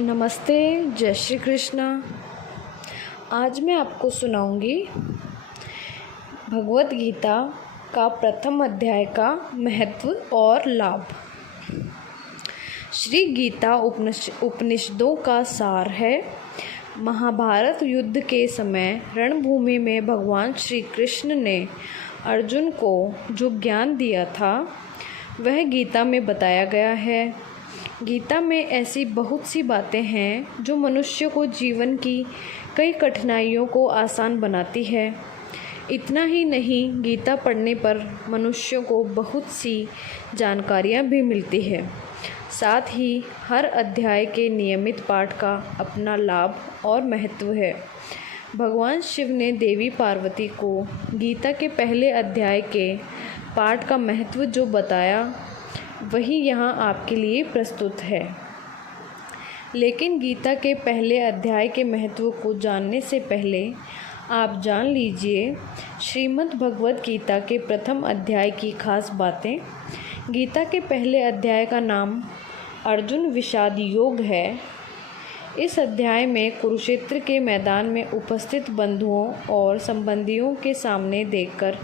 नमस्ते, जय श्री कृष्णा। आज मैं आपको सुनाऊंगी भगवत गीता का प्रथम अध्याय का महत्व और लाभ। श्री गीता उपनिषदों का सार है। महाभारत युद्ध के समय रणभूमि में भगवान श्री कृष्ण ने अर्जुन को जो ज्ञान दिया था वह गीता में बताया गया है। गीता में ऐसी बहुत सी बातें हैं जो मनुष्य को जीवन की कई कठिनाइयों को आसान बनाती है। इतना ही नहीं, गीता पढ़ने पर मनुष्यों को बहुत सी जानकारियाँ भी मिलती है। साथ ही हर अध्याय के नियमित पाठ का अपना लाभ और महत्व है। भगवान शिव ने देवी पार्वती को गीता के पहले अध्याय के पाठ का महत्व जो बताया वही यहाँ आपके लिए प्रस्तुत है। लेकिन गीता के पहले अध्याय के महत्व को जानने से पहले आप जान लीजिए श्रीमद् भगवत गीता के प्रथम अध्याय की खास बातें। गीता के पहले अध्याय का नाम अर्जुन विषाद योग है। इस अध्याय में कुरुक्षेत्र के मैदान में उपस्थित बंधुओं और संबंधियों के सामने देखकर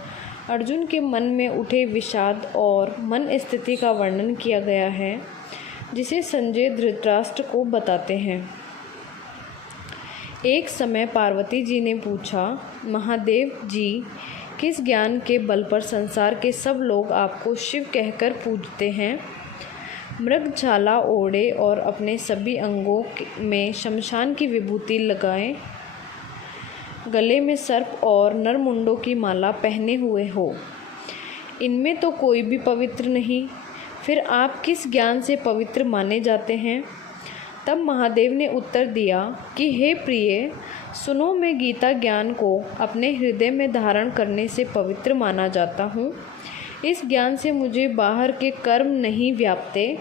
अर्जुन के मन में उठे विषाद और मन स्थिति का वर्णन किया गया है, जिसे संजय धृतराष्ट्र को बताते हैं। एक समय पार्वती जी ने पूछा, महादेव जी, किस ज्ञान के बल पर संसार के सब लोग आपको शिव कहकर पूजते हैं? मृगछाला ओढ़े और अपने सभी अंगों में शमशान की विभूति लगाए, गले में सर्प और नरमुंडों की माला पहने हुए हो, इनमें तो कोई भी पवित्र नहीं, फिर आप किस ज्ञान से पवित्र माने जाते हैं? तब महादेव ने उत्तर दिया कि हे प्रिय, सुनो, मैं गीता ज्ञान को अपने हृदय में धारण करने से पवित्र माना जाता हूँ। इस ज्ञान से मुझे बाहर के कर्म नहीं व्यापते।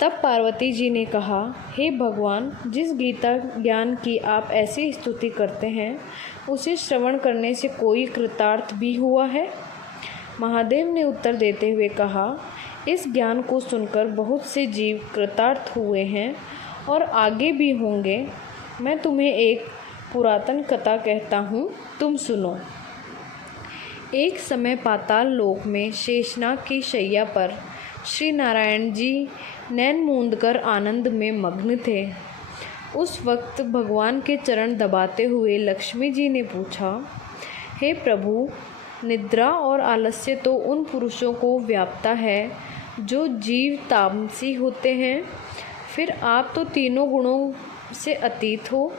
तब पार्वती जी ने कहा, हे भगवान, जिस गीता ज्ञान की आप ऐसी स्तुति करते हैं उसे श्रवण करने से कोई कृतार्थ भी हुआ है? महादेव ने उत्तर देते हुए कहा, इस ज्ञान को सुनकर बहुत से जीव कृतार्थ हुए हैं और आगे भी होंगे। मैं तुम्हें एक पुरातन कथा कहता हूँ, तुम सुनो। एक समय पाताल लोक में शेषनाग की शैया पर श्री नारायण जी नैन मूंदकर आनंद में मग्न थे। उस वक्त भगवान के चरण दबाते हुए लक्ष्मी जी ने पूछा, हे प्रभु, निद्रा और आलस्य तो उन पुरुषों को व्यापता है जो जीव तामसी होते हैं, फिर आप तो तीनों गुणों से अतीत हो,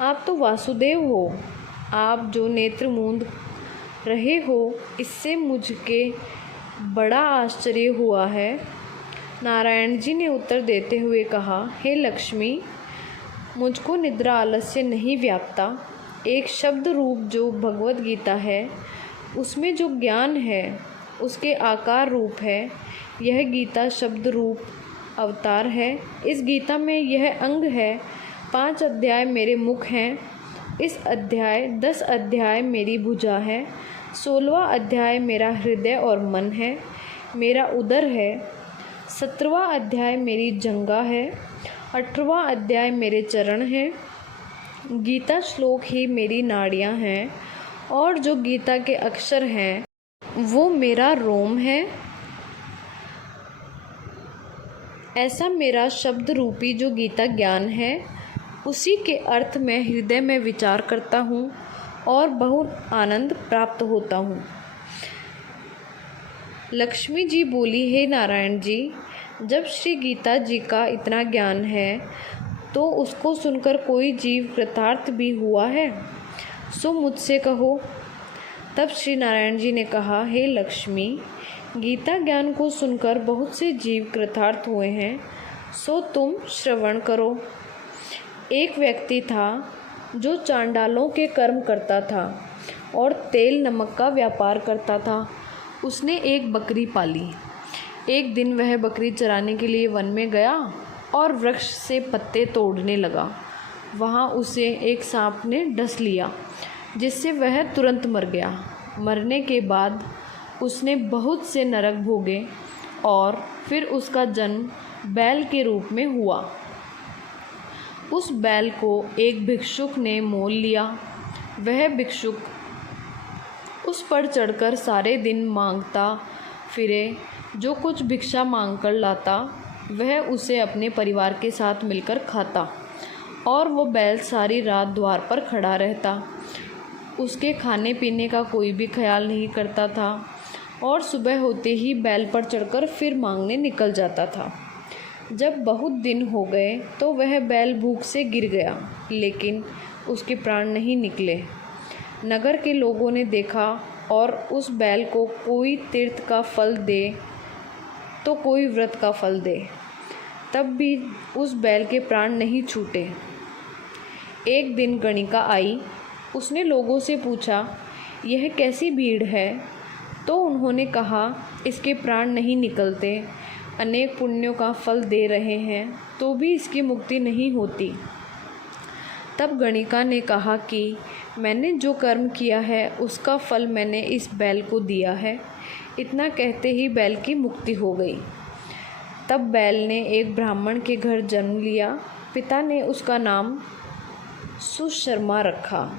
आप तो वासुदेव हो। आप जो नेत्र मूंद रहे हो, इससे मुझके बड़ा आश्चर्य हुआ है। नारायण जी ने उत्तर देते हुए कहा, हे लक्ष्मी, मुझको निद्रा आलस्य नहीं व्यापता। एक शब्द रूप जो भगवत गीता है उसमें जो ज्ञान है उसके आकार रूप है। यह गीता शब्द रूप अवतार है। इस गीता में यह अंग है। 5 अध्याय मेरे मुख हैं। इस अध्याय 10 अध्याय मेरी भुजा है। 16वां अध्याय मेरा हृदय और मन है, मेरा उदर है। 17वां अध्याय मेरी जंगा है। 18वां अध्याय मेरे चरण हैं। गीता श्लोक ही मेरी नाड़ियाँ हैं और जो गीता के अक्षर हैं वो मेरा रोम है। ऐसा मेरा शब्द रूपी जो गीता ज्ञान है, उसी के अर्थ में हृदय में विचार करता हूँ और बहुत आनंद प्राप्त होता हूँ। लक्ष्मी जी बोली, हे नारायण जी, जब श्री गीता जी का इतना ज्ञान है तो उसको सुनकर कोई जीव कृतार्थ भी हुआ है? सो मुझसे कहो। तब श्री नारायण जी ने कहा, हे लक्ष्मी, गीता ज्ञान को सुनकर बहुत से जीव कृतार्थ हुए हैं, सो तुम श्रवण करो। एक व्यक्ति था जो चांडालों के कर्म करता था और तेल नमक का व्यापार करता था। उसने एक बकरी पाली। एक दिन वह बकरी चराने के लिए वन में गया और वृक्ष से पत्ते तोड़ने लगा। वहाँ उसे एक सांप ने डस लिया, जिससे वह तुरंत मर गया। मरने के बाद उसने बहुत से नरक भोगे और फिर उसका जन्म बैल के रूप में हुआ। उस बैल को एक भिक्षुक ने मोल लिया। वह भिक्षुक उस पर चढ़कर सारे दिन मांगता फिरे। जो कुछ भिक्षा मांगकर लाता वह उसे अपने परिवार के साथ मिलकर खाता और वो बैल सारी रात द्वार पर खड़ा रहता। उसके खाने पीने का कोई भी ख्याल नहीं करता था और सुबह होते ही बैल पर चढ़कर फिर मांगने निकल जाता था। जब बहुत दिन हो गए तो वह बैल भूख से गिर गया, लेकिन उसके प्राण नहीं निकले। नगर के लोगों ने देखा और उस बैल को कोई तीर्थ का फल दे तो कोई व्रत का फल दे, तब भी उस बैल के प्राण नहीं छूटे। एक दिन गणिका आई। उसने लोगों से पूछा, यह कैसी भीड़ है? तो उन्होंने कहा, इसके प्राण नहीं निकलते, अनेक पुण्यों का फल दे रहे हैं तो भी इसकी मुक्ति नहीं होती। तब गणिका ने कहा कि मैंने जो कर्म किया है उसका फल मैंने इस बैल को दिया है। इतना कहते ही बैल की मुक्ति हो गई। तब बैल ने एक ब्राह्मण के घर जन्म लिया। पिता ने उसका नाम सुशर्मा रखा।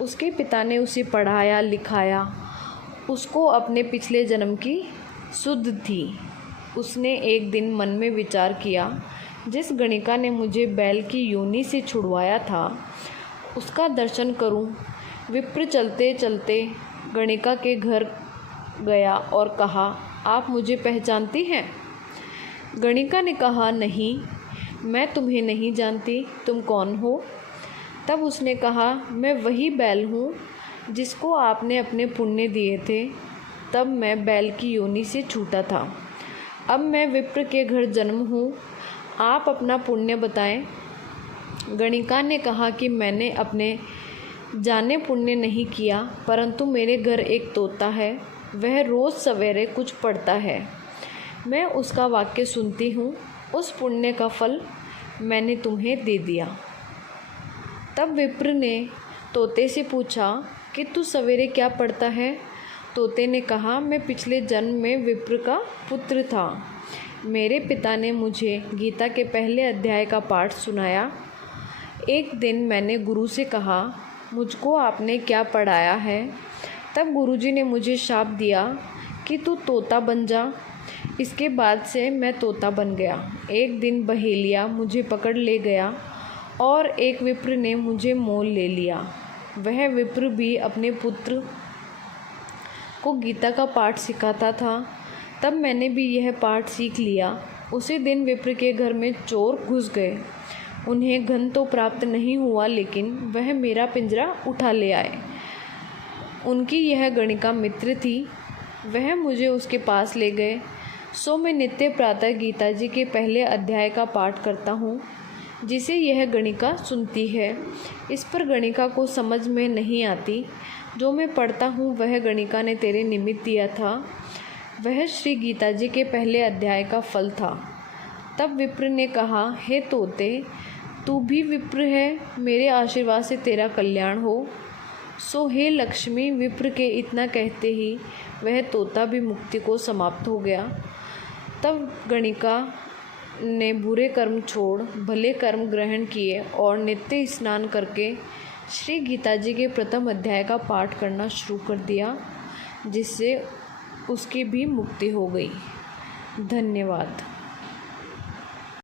उसके पिता ने उसे पढ़ाया लिखाया। उसको अपने पिछले जन्म की सुध थी। उसने एक दिन मन में विचार किया, जिस गणिका ने मुझे बैल की योनि से छुड़वाया था उसका दर्शन करूं। विप्र चलते चलते गणिका के घर गया और कहा, आप मुझे पहचानती हैं? गणिका ने कहा, नहीं, मैं तुम्हें नहीं जानती, तुम कौन हो? तब उसने कहा, मैं वही बैल हूँ जिसको आपने अपने पुण्य दिए थे। तब मैं बैल की योनि से छूटा था। अब मैं विप्र के घर जन्म हूँ। आप अपना पुण्य बताएं। गणिका ने कहा कि मैंने अपने जाने पुण्य नहीं किया, परंतु मेरे घर एक तोता है। वह रोज़ सवेरे कुछ पढ़ता है। मैं उसका वाक्य सुनती हूँ। उस पुण्य का फल मैंने तुम्हें दे दिया। तब विप्र ने तोते से पूछा कि तू सवेरे क्या पढ़ता है? तोते ने कहा, मैं पिछले जन्म में विप्र का पुत्र था। मेरे पिता ने मुझे गीता के पहले अध्याय का पाठ सुनाया। एक दिन मैंने गुरु से कहा, मुझको आपने क्या पढ़ाया है? तब गुरुजी ने मुझे शाप दिया कि तू तोता बन जा। इसके बाद से मैं तोता बन गया। एक दिन बहेलिया मुझे पकड़ ले गया और एक विप्र ने मुझे मोल ले लिया। वह विप्र भी अपने पुत्र को गीता का पाठ सिखाता था। तब मैंने भी यह पाठ सीख लिया। उसी दिन विप्र के घर में चोर घुस गए। उन्हें धन तो प्राप्त नहीं हुआ, लेकिन वह मेरा पिंजरा उठा ले आए। उनकी यह गणिका मित्र थी। वह मुझे उसके पास ले गए। सो मैं नित्य प्रातः गीता जी के पहले अध्याय का पाठ करता हूँ, जिसे यह गणिका सुनती है। इस पर गणिका को समझ में नहीं आती। जो मैं पढ़ता हूँ वह गणिका ने तेरे निमित्त दिया था। वह श्री गीता जी के पहले अध्याय का फल था। तब विप्र ने कहा, हे तोते, तू भी विप्र है, मेरे आशीर्वाद से तेरा कल्याण हो। सो हे लक्ष्मी, विप्र के इतना कहते ही वह तोता भी मुक्ति को समाप्त हो गया। तब गणिका ने बुरे कर्म छोड़ भले कर्म ग्रहण किए और नित्य स्नान करके श्री गीता जी के प्रथम अध्याय का पाठ करना शुरू कर दिया, जिससे उसकी भी मुक्ति हो गई। धन्यवाद।